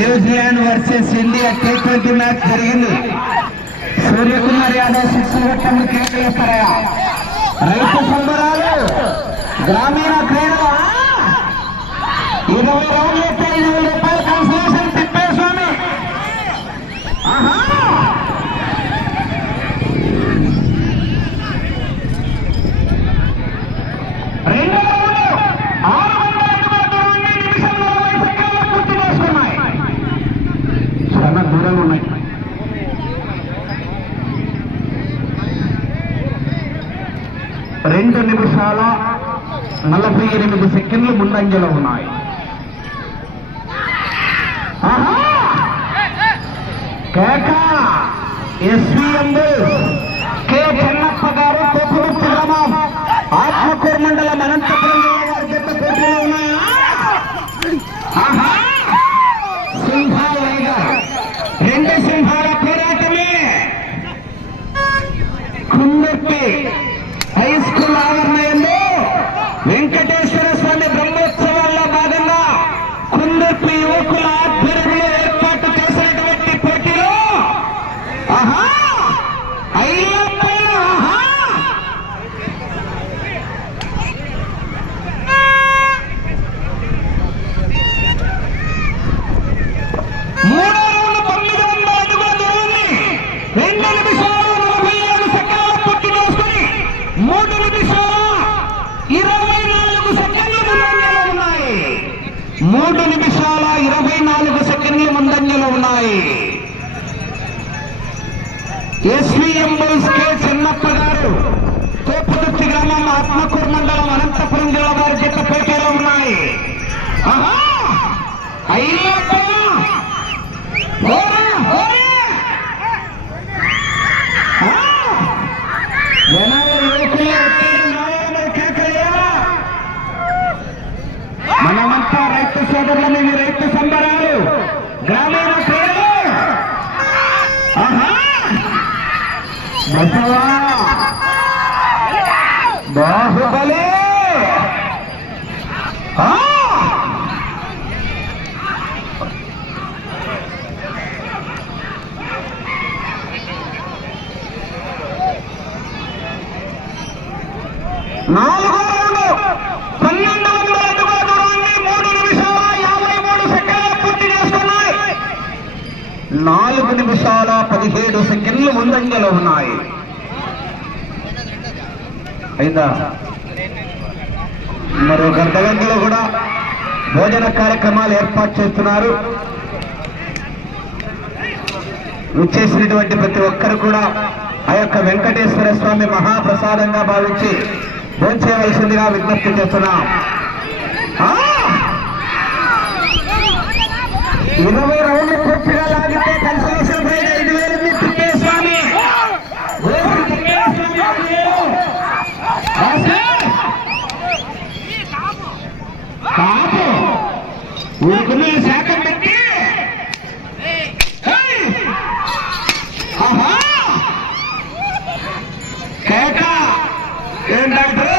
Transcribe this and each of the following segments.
New Zealand versus India T twenty match జరిగింది. Suryakumar Yadav six కొట్టండి కేకలేస్తారయ్యా రైతు సంబరాలు గ్రామీణ క్రీడలు. ఇరవై రౌండ్లు ఎత్తే రూపాయలు కన్సలేషన్ తిప్పేస్వామి ఆహా రెండో రౌండ్ ఆరు వందల అడుగుల దూరాన్ని నిమిషంలో ఇరవై సెకండ్లు పూర్తి చేసుకున్నాయి చాలా దూరంగా ఉన్నాయి రెండు నిమిషాల నలభై ఎనిమిది సెకండ్లు ముందంజలో ఉన్నాయి. కేక! ఎస్వీఎం కె చెన్నప్ప గారు కొప్పుగుప్తి గ్రామం ఆత్మకూర్ మండలం అనంతపురం జిల్లా వారి సింహాల రెండు సింహాల పోరాటమే. కుందర్పి. మనమంతా రైతు సోదరులని మీ రైతు సంబరాలు గ్రామీణ క్రీడలు బసవా బాహుబలి ఆ! నాలుగో రౌండ్ పన్నెండు వందల అడుగుల దూరాన్ని మూడు నిమిషాల యాభై మూడు సెకండ్లు పూర్తి చేసుకున్నాయి నాలుగు నిమిషాల పదిహేడు సెకండ్లు ముందంజలో ఉన్నాయి. అయిందా? మరో గంట కూడా భోజన కార్యక్రమాలు ఏర్పాటు చేస్తున్నారు. విచ్చేసినటువంటి ప్రతి ఒక్కరు కూడా ఆ యొక్క వెంకటేశ్వర స్వామి మహాప్రసాదంగా భావించి భోంచేయవలసిందిగా విజ్ఞప్తి చేస్తున్నాం. ఇరవై రౌండ్లు పూర్తిగా లాగితే కన్సలేషన్ ప్రైజ్ ఐదు వేలు మీ తిప్పేస్వామి ఓసి తిప్పేస్వామి ఐదు వేలు. రాసే. కాపు ఊరుకున్న శాఖం పెట్టి. హే! ఏం డాక్టర్?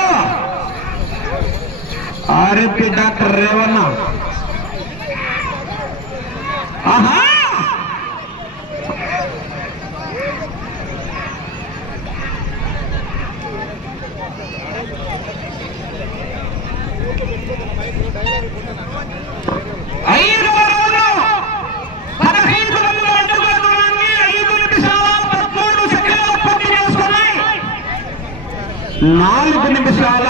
డాక్టర్ రేవన్న. ఆహా ఐదవ రౌండ్ పదహైదు వందల అడుగుల దూరాన్ని ఐదు నిమిషాల పదమూడు సెకండ్ల పూర్తి చేసుకున్నాయి నాలుగు నిమిషాల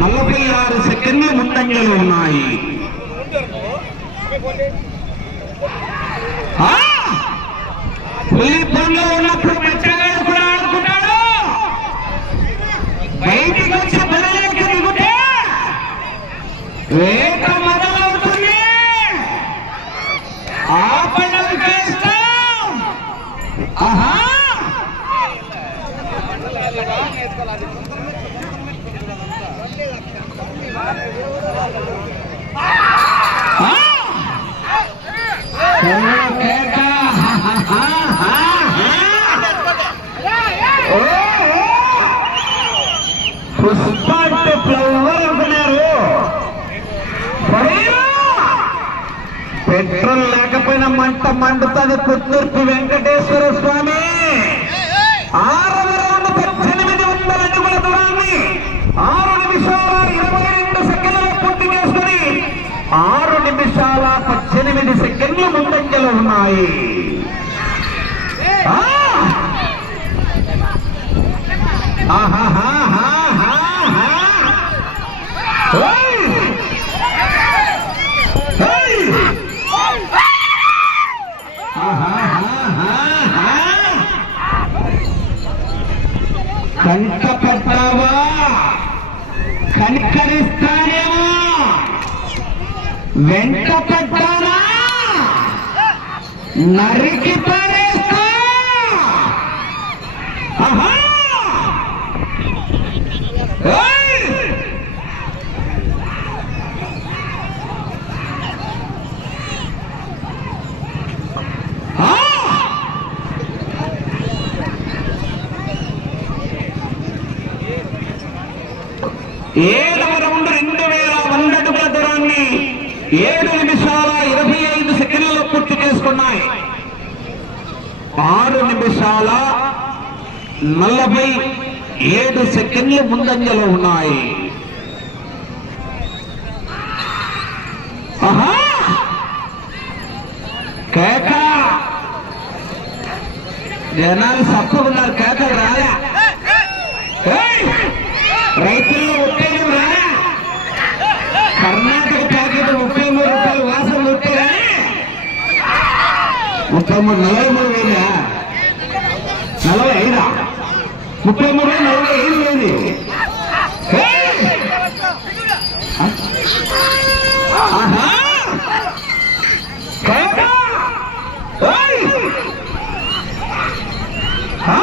నలభై ఆరు సెకండ్లు ఉన్నాయి ఆ! పులి పనిలో ఉన్నప్పుడు మెచ్చగాడు కూడా ఆడుకుంటాడు బయటికి వచ్చి దిగుతే పెట్రోల్ లేకపోయినా మంట మండుతుంది పుత్తూర్కి వెంకటేశ్వర స్వామి. ఆ పద్దెనిమిది ముందంజలో ఉన్నాయి. ఆ! ఆహాహాహాహాహా! కంటపడ్డావా? కనికరిస్తానేమో వెంట పడ్డానా నరికి పారేస్తా! ఏడవ రౌండ్ రెండు వేల వంద అడుగుల దూరాన్ని ఏడు నిమిషాల ఇరవై ఐదు సెకండ్లు ఉన్నాయి. ఆరు నిమిషాల నలభై ఏడు సెకండ్లు ముందంజలో ఉన్నాయి. కేక! జనాలు సప్పకున్నారు కేకలు రాలే. రైతుల్లో ముప్పై మూడు నలభై మూడు వేలా నలభై ఐదా ముప్పై మూడు నలభై ఐదు వేలు ఏయ్! ఆహా కేక! ఏయ్! ఆ!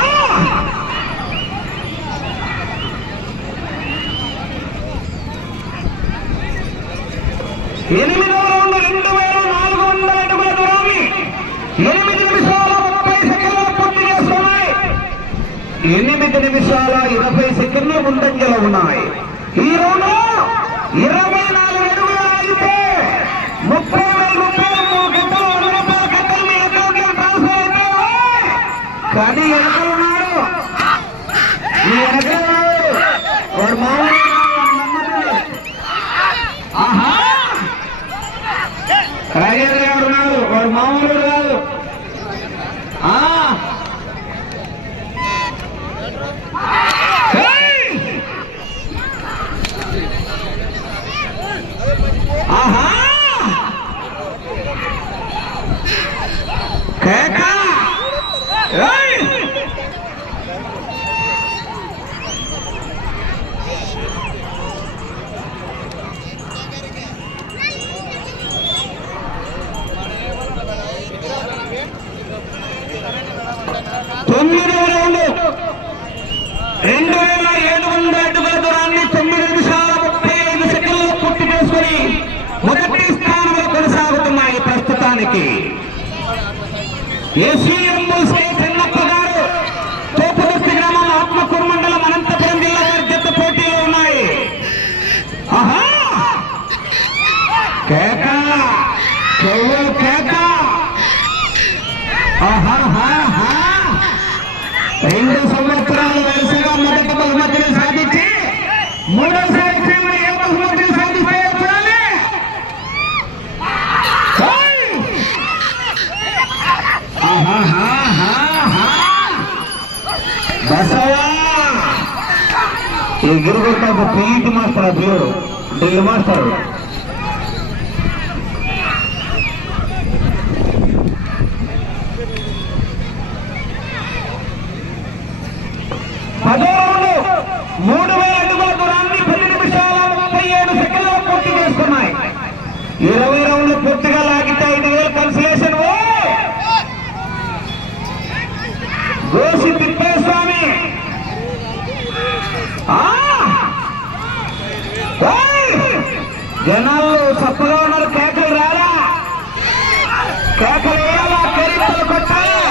ఎనిమిదవ రౌండ్ రెండు వేల నాలుగు వందల అడుగుల దూరాన్ని ఎనిమిది నిమిషాల ముప్పై సెకండ్ల పూర్తి చేస్తున్నాయి ఎనిమిది నిమిషాల ఇరవై సెకండ్లు ముందంజలో ఉన్నాయి. ఈ రోజు ఇరవై నాలుగు అడుగులు ఆగితే ముప్పై వేల రూపాయలు మూడు గంటలు రూపాయల గంటలు మీ అకౌంట్లో ట్రాన్స్ఫర్ కానీ ఈ వాడు మామూలు ఆహా! రాజేంద్ర గారు ఉన్నాడు వాడు మామూలు కాదు ఆ. ఏయ్! ఆహా కేక ఏయ్! తొమ్మిదవ రౌండ్ రెండు వేల ఏడు వందల అడుగుల దూరాన్ని తొమ్మిది నిమిషాల ముప్పై ఐదు సెకండ్లు పూర్తి చేసుకుని మొదటి స్థానంలో కొనసాగుతున్నాయి ప్రస్తుతానికి. ఏసీఎంఓ స్టేట్ ಈ ಗುರುಗಳು ತಾವು ಪಿ ಇ ಟಿ ಮಾಸ್ಟರ್ ಅಭಿಯವರು ಡ್ರಿಲ್ ಮಾಸ್ಟರ್ జనాలు చప్పగా ఉన్నారు కేకలు రాలా కేకలు వేయాలా కేరింతలు కొట్టాలా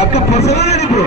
ఎక్క పొసలేదు ఇప్పుడు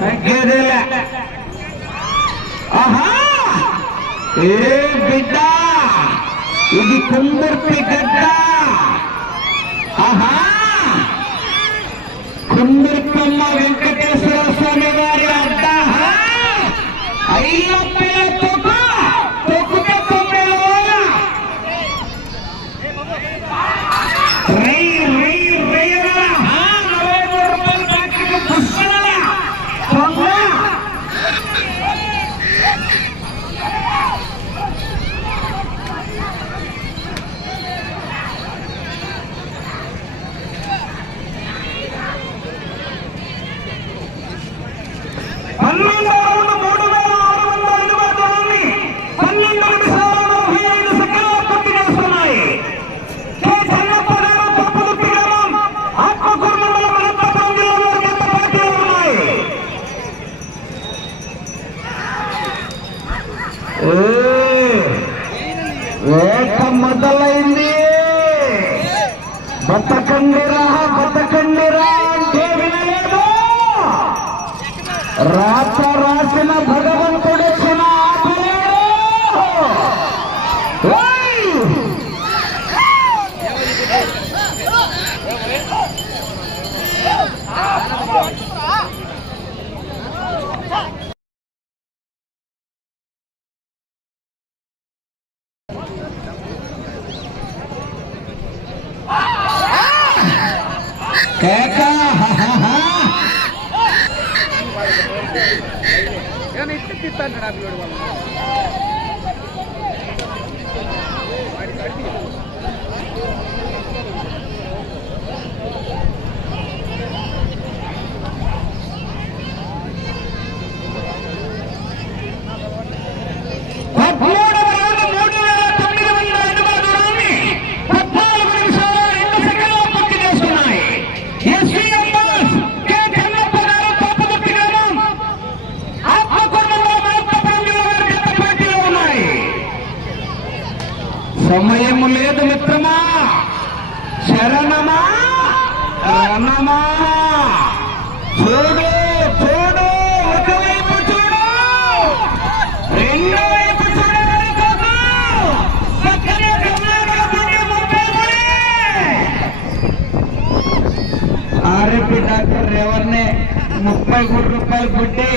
గేదెల ఆహా! ఏ బిడ్డ! ఇది కుందుర్పి గడ్డ! ఆహా! కుందుర్పమ్మ వెంకటేశ్వర స్వామి వారి అడ్డ! అయ్యప్ప! వేట మొదలైంది బతకండిరా బతకండిరా అంటే రాత రాసిన రణమా రణమా చూడు చూడు ఒకవైపు చూడు! రెండు వైపు ఆర్ఎపి డాక్టర్ ఎవరిని ముప్పై కోట్ల రూపాయలు కొట్టి!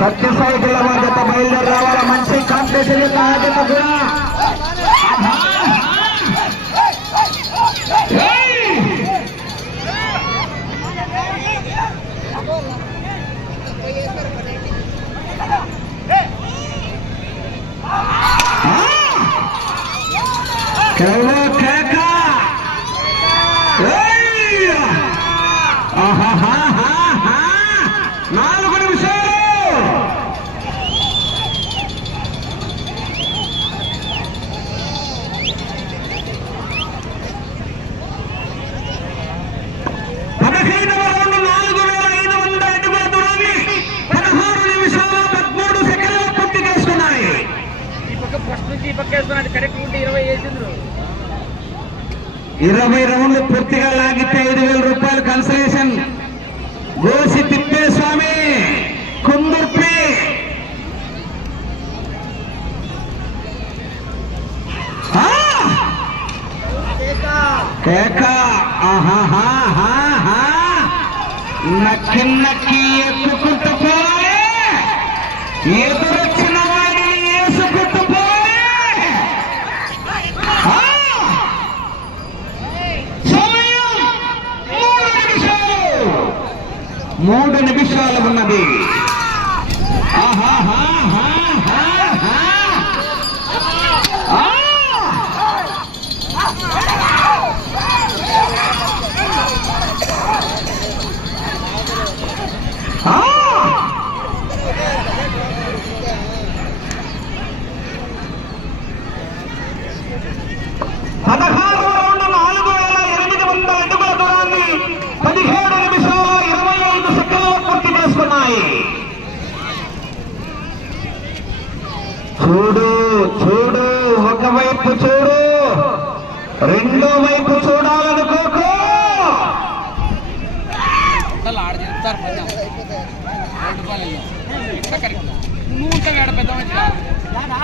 సత్యసాయి జిల్లా వారి బయలుదేరి రావాల మంచి కాంపిటీషన్ యొక్క ఆధ్యత కూడా لكنك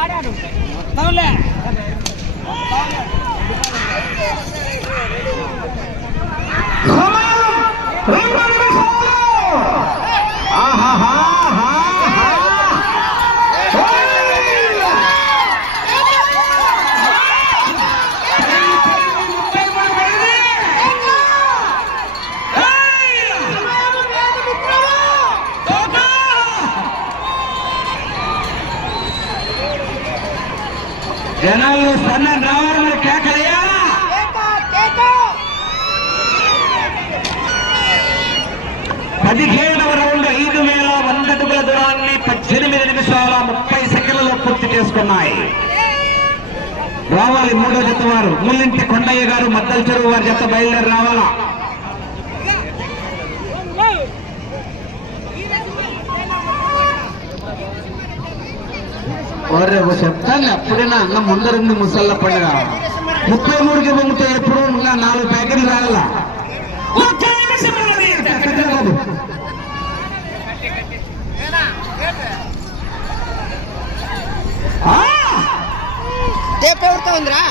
సమయం ఎనిమిది నిమిషాల ముప్పై సెకండ్లలో పూర్తి చేసుకున్నాయి. రావాలి మూడో జత వారు. ముల్లింటి కొండయ్య గారు మద్దల చెరువు వారి జత బయలుదేరి రావాలా? రేపు చెప్తాను అప్పుడైనా అన్న ముందరుంది ముసళ్ళ పండుగ. ముప్పై మూడుకి పొంగితే ఎప్పుడు నాలుగు ప్యాకెట్లు రాగల టేప్ ఎవరితో ఉందిరా?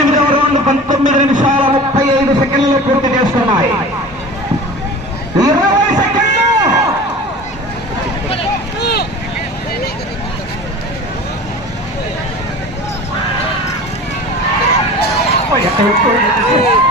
రెండు రౌండ్ పంతొమ్మిది నిమిషాల ముప్పై ఐదు సెకండ్లు పూర్తి చేస్తున్నాయి. Third floor.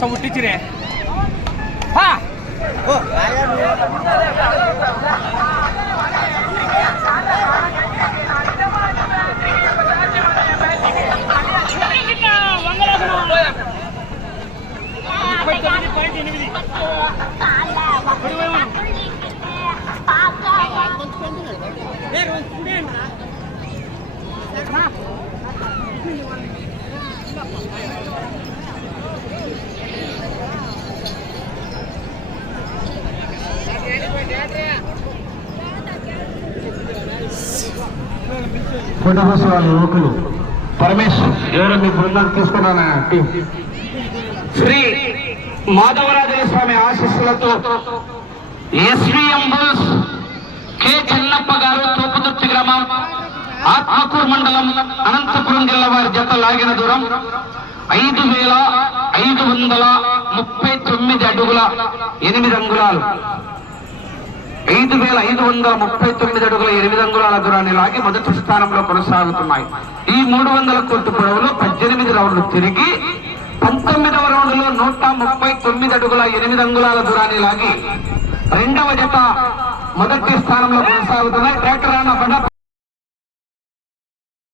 सवटी चिरे आहे మీ బృందం తీసుకున్నాను శ్రీ మాధవరాజుల స్వామి ఆశీస్సులతో ఎస్విఎం బుల్స్ కె చిన్నప్ప గారు తోపుదుర్తి గ్రామం ఆత్మకూరు మండలం అనంతపురం జిల్లా వారి జత లాగిన దూరం ఐదు వేల ఐదు వందల ముప్పై తొమ్మిది అడుగుల ఎనిమిది అంగుళాలు. ఐదు వేల ఐదు వందల ముప్పై తొమ్మిది అడుగుల ఎనిమిది అంగుళాల దూరాన్ని లాగి మొదటి స్థానంలో కొనసాగుతున్నాయి. ఈ మూడు వందల కోట్ల పొడవులో పద్దెనిమిది రౌండ్లు తిరిగి పంతొమ్మిదవ రౌండ్లో నూట ముప్పై తొమ్మిది అడుగుల ఎనిమిది అంగుళాల దూరాన్ని లాగి రెండవ జత మొదటి స్థానంలో కొనసాగుతున్నాయి. ట్రాక్టర్ అన్న బండ